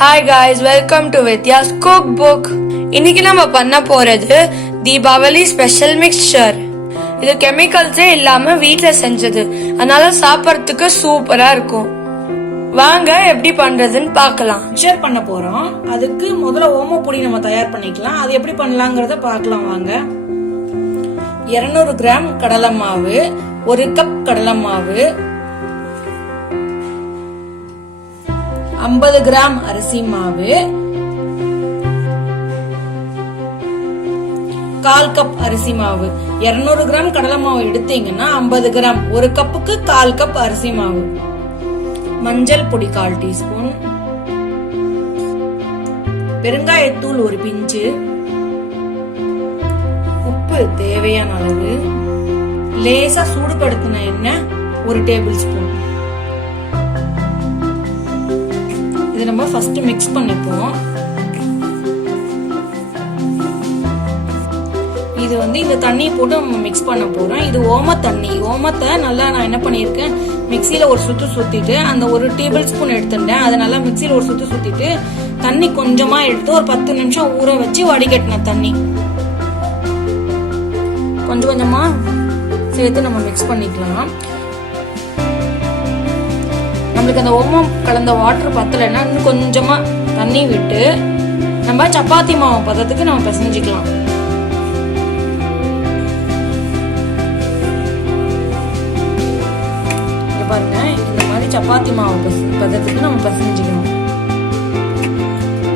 Hi guys, welcome to Vidya's cookbook. இன்னைக்கு நம்ம பண்ண போறது தீபாவளி ஸ்பெஷல் மிக்சர். இது கெமிக்கல்ஸே இல்லாம வீட்ல செஞ்சது, அதனால சாப்பிடறதுக்கு சூப்பரா இருக்கும். வாங்க எப்படி பண்றதுன்னு பார்க்கலாம். மிக்சர் பண்ண போறோம். அதுக்கு முதல்ல ஓமப்பொடி நம்ம தயார் பண்ணிக்கலாம். அது எப்படி பண்ணலாங்கிறத பார்க்கலாம் வாங்க. 200 கிராம் கடலை மாவு, 1 கப் கடலை மாவு, 50 கிராம் அரிசி மாவு, 1/4 கப் அரிசி மாவு. 200 கிராம் கடலை மாவு எடுத்தீங்கன்னா 50 கிராம், 1 கப்புக்கு 1/4 கப் அரிசி மாவு. மஞ்சள் பொடி 1/4 டீஸ்பூன், பெருங்காயத்தூள் 1 பிஞ்சு, உப்பு தேவையான அளவு, லேசா சூடுபடுத்தின எண்ணெய் 1 டேபிள் ஸ்பூன். இதை நம்ம ஃபர்ஸ்ட் மிக்ஸ் பண்ணிப்போம். இது இந்த தண்ணி போட்டு நம்ம மிக்ஸ் பண்ண போறோம். இது ஓம தண்ணி. ஓமத்தை நல்லா நான் என்ன பண்ணிருக்கேன், மிக்சியில ஒரு சுத்து சுத்திட்டு அந்த 1 டேபிள் ஸ்பூன் எடுத்துட்டேன். அதை நல்லா மிக்சியில ஒரு சுத்து சுத்திட்டு தண்ணி கொஞ்சமா எடுத்து ஒரு 10 நிமிஷம் ஊற வச்சு வடிகட்டின தண்ணி கொஞ்சம் கொஞ்சமா சேர்த்து நம்ம மிக்ஸ் பண்ணிக்கலாம். நம்மளுக்கு அந்த ஓமம் கலந்த வாட்டர் பத்தலைன்னா இன்னும் கொஞ்சமா தண்ணி விட்டு நம்ம சப்பாத்தி மாவு பதத்துக்கு நம்ம பிசைஞ்சிக்கலாம். பாருங்க, இந்த மாதிரி சப்பாத்தி மாவு பதத்துக்கு நம்ம பிசைஞ்சிக்கணும்.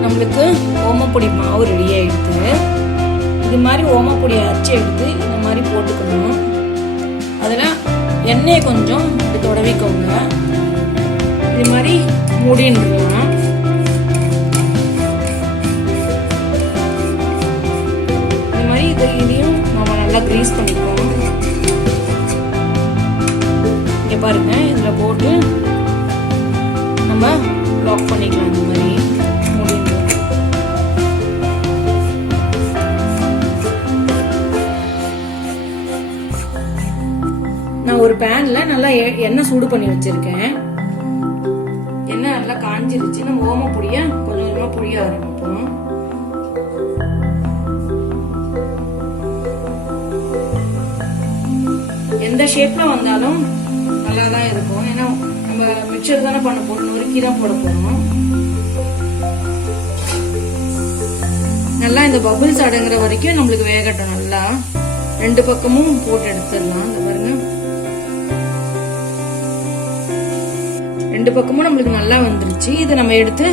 நம்மளுக்கு ஓமப்பொடி மாவு ரெடி ஆயிடுது. இது மாதிரி ஓமப்பொடியை அரைச்சி எடுத்து இந்த மாதிரி போட்டுக்கணும். அதுல எண்ணெயை கொஞ்சம் இப்படி தொடவிக்கோங்க. இது மாதிரி மூடிடலாம். இது மாதிரி இதையும் நம்ம நல்லா கிரீஸ் பண்ணிப்போம். இங்க பாருங்க, இதுல போட்டு நம்ம லாக் பண்ணிக்கலாம். இந்த மாதிரி மூடிடலாம். நான் ஒரு பேன்ல நல்லா எண்ணெய் சூடு பண்ணி வச்சிருக்கேன். எண்ணெய் நல்லா காஞ்சிருச்சு. நம்ம ஓம பொடிய கொஞ்சம் கொஞ்சமா புளிய ஆரம்பிப்போம். எந்த ஷேப்ல வந்தாலும் நல்லா தான் இருக்கும். ஏன்னா நம்ம மிக்சர் தானே பண்ண போறோம், நொறுக்கி தான் போட போறோம். நல்லா இந்த பபிள்ஸ் அடங்குற வரைக்கும் நம்மளுக்கு வேகட்டும். நல்லா 2 பக்கமும் போட்டு எடுத்துடலாம். இந்த பாருங்க, 2 பக்கமும் நம்மளுக்கு நல்லா வந்துருச்சு. இதை நம்ம எடுத்து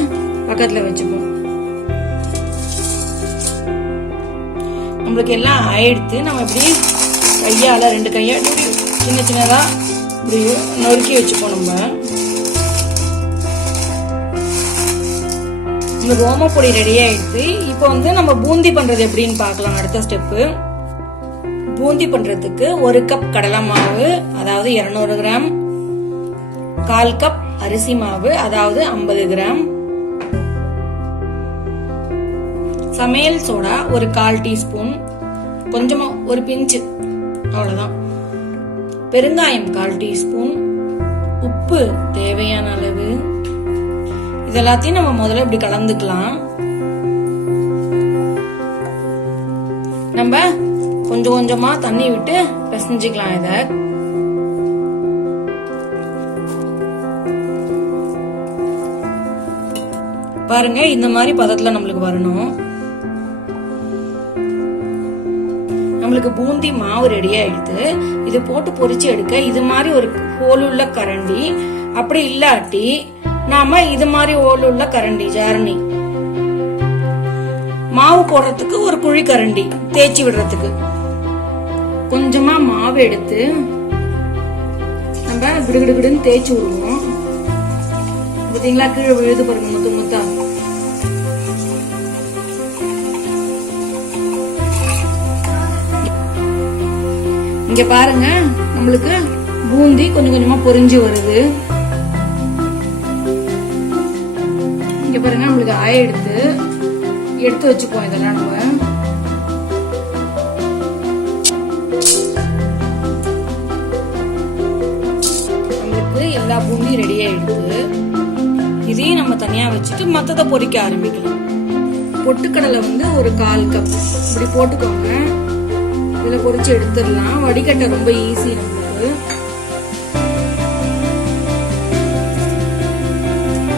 பக்கத்துல வச்சுப்போம். நம்மளுக்கு எல்லாம் ஆயிடுத்து. நம்ம இப்படி கையால 2 கையால சின்ன சின்னதா இப்படி நொறுக்கி வச்சுப்போம். நம்மளுக்கு ஓமப்பொடி ரெடி ஆயிடுச்சு. இப்போ நம்ம பூந்தி பண்றது எப்படின்னு பார்க்கலாம். அடுத்த ஸ்டெப்பு, பூந்தி பண்றதுக்கு 1 கப் கடலை மாவு, அதாவது 200 கிராம், 1/4 கப் அரிசி மாவு, அதாவது 50 கிராம், சமையல் சோடா 1/4 டீஸ்பூன், கொஞ்சமா 1 பிஞ்சு, அவ்வளவுதான், பெருங்காயம் 1/4 டீஸ்பூன், உப்பு தேவையான அளவு. இதெல்லாத்தையும் நம்ம முதல்ல இப்படி கலந்துக்கலாம். நம்ம கொஞ்சம் கொஞ்சமா தண்ணி விட்டு பிசைஞ்சுக்கலாம். இத பாருங்க, இந்த மாதிரி பதத்துல நம்மளுக்கு வரணும். நம்மளுக்கு பூந்தி மாவு ரெடி ஆயிடுது. இது போட்டு பொரிச்சு எடுக்க இது மாதிரி ஒரு ஹோல் உள்ள கரண்டி, அப்படி இல்லாட்டி நாம இது மாதிரி ஹோல் உள்ள கரண்டி, ஜாரணி, மாவு போடுறதுக்கு ஒரு குழி கரண்டி, தேய்ச்சி விடுறதுக்கு கொஞ்சமா மாவு எடுத்து நம்ம விடுகிடுன்னு தேய்ச்சி விடுவோம். பாத்தீங்களா, கீழே விழுது பாருங்க, முத்து முத்தா. இங்க பாருங்க, நம்மளுக்கு பூந்தி கொஞ்சம் கொஞ்சமா பொரிஞ்சு வருது. இங்க பாருங்க, நம்மளுக்கு எடுத்து வச்சுப்போம். இதெல்லாம் நம்மளுக்கு எல்லா பூந்தியும் ரெடி ஆயிடுது. இதையும் நம்ம தனியா வச்சுட்டு மத்தத பொரிக்க ஆரம்பிக்கலாம். பொட்டுக்கடலை வந்து ஒரு 1/4 கப் இப்படி போட்டுக்கோங்க. இதுல பொரிச்சு எடுத்துடலாம். வடிகட்ட ரொம்ப ஈஸி நம்மளுக்கு.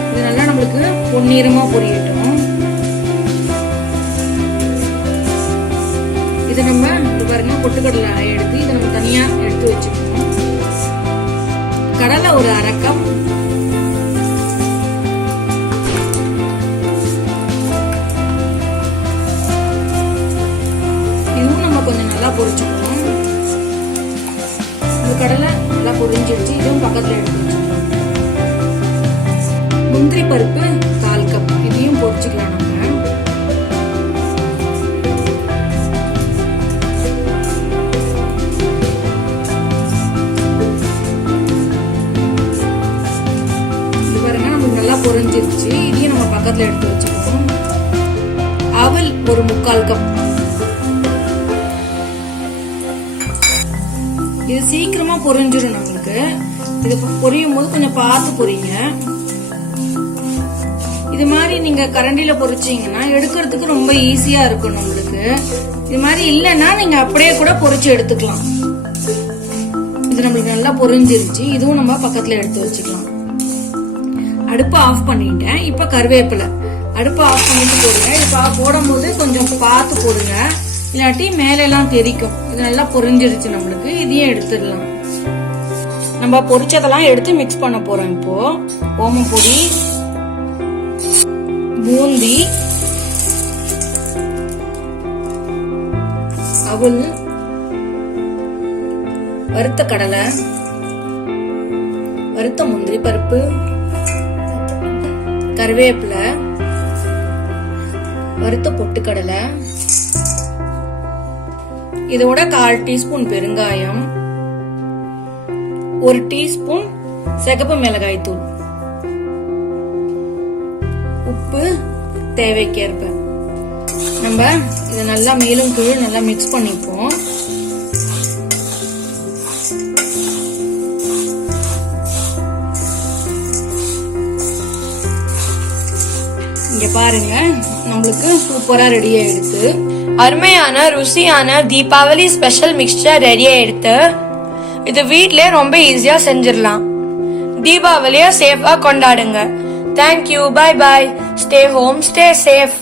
இது நல்லா நம்மளுக்கு பொன்னிறமா பொரியட்டும். இது நம்ம பாருங்க பொட்டுக்கடலை எடுத்து இதை நம்ம தனியா எடுத்து வச்சுக்கணும். கடலை ஒரு 1/2 கப், இதுவும் நம்ம கொஞ்சம் நல்லா பொரிச்சுக்கணும். இந்த கடலை நல்லா பொரிஞ்சிடுச்சு. இதுவும் பக்கத்துல எடுத்து வச்சுக்கணும். முந்திரி பருப்பு 1/4 கப், இதையும் பொரிச்சுக்கலாம் நம்ம. நல்லா பொரிஞ்சிருச்சு. இதையும் நம்ம பக்கத்துல எடுத்து வச்சுக்கணும். அவல் ஒரு 3/4 கப். இது சீக்கிரமா பொரிஞ்சிடும் நம்மளுக்கு. இது பொரியும் போது கொஞ்சம் பார்த்து பொரிங்க. இது மாதிரி நீங்க கரண்டில பொரிச்சீங்கன்னா எடுக்கிறதுக்கு ரொம்ப ஈஸியா இருக்கும் நம்மளுக்கு. இது மாதிரி இல்லைன்னா நீங்க அப்படியே கூட பொரிச்சு எடுத்துக்கலாம். இது நம்மளுக்கு நல்லா பொரிஞ்சிருச்சு. இதுவும் நம்ம பக்கத்துல எடுத்து வச்சுக்கலாம். அடுப்பு ஆஃப் பண்ணிட்டேன். இப்ப கருவேப்பிலை அடுப்பு ஆஃப் பண்ணிட்டு போடுங்க. இப்ப போடும் போது கொஞ்சம் பார்த்து போடுங்க, இல்லாட்டி மேல எல்லாம் தெரிக்கும். இது நல்லா பொரிஞ்சிருச்சு நம்மளுக்கு. இதையும் எடுத்துடலாம். நம்ம பொரிச்சதெல்லாம் எடுத்து மிக்ஸ் பண்ண போறோம். இப்போ ஓமம் பொடி, பூந்தி, அவல், வறுத்த கடலை, வறுத்த முந்திரி பருப்பு, கருவேப்பிலை, வறுத்த பொட்டுக்கடலை, இதோட 1/4 டீஸ்பூன் பெருங்காயம், 1 டீஸ்பூன் சிகப்பு மிளகாய் தூள், உப்பு தேவைக்கேற்ப. நம்ம இதை நல்லா மேலும் கீழும் நல்லா மிக்ஸ் பண்ணிப்போம். இங்க பாருங்க நம்மளுக்கு சூப்பரா ரெடி ஆயிடுச்சு. அருமையான ருசியான தீபாவளி ஸ்பெஷல் மிக்சர் ரெடி ஆயிடுத்து. இது வீட்லயே ரொம்ப ஈஸியா செஞ்சிடலாம். தீபாவளியை சேஃபா கொண்டாடுங்க. Thank you. Bye bye. Stay home, stay safe.